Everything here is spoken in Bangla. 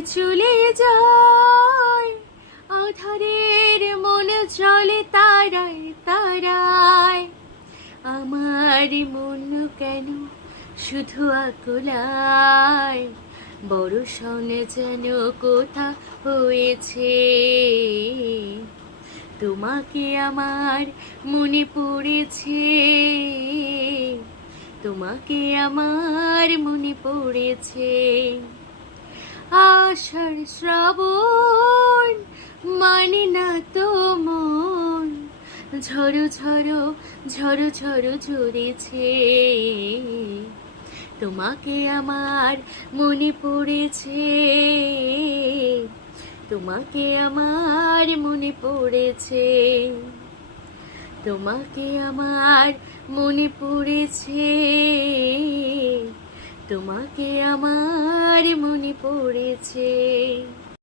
চলে যায়। আধারের মন চলে তারায় তারায়। আমার মন কেন শুধু আকুলায়? বড় সন যেন কোথা হয়েছে? তোমাকে আমার মনে পড়েছে। তোমাকে আমার মনে পড়েছে। আষাঢ় শ্রাবণ মানে না তো মন। ঝড়ো ঝড়ো ঝড়ো ঝড়ো ঝরেছে। তোমাকে আমার মনে পড়েছে। তোমাকে আমার মনে পড়েছে। তোমাকে আমার মনে পড়েছে। তোমাকে আমার মনে পড়েছে।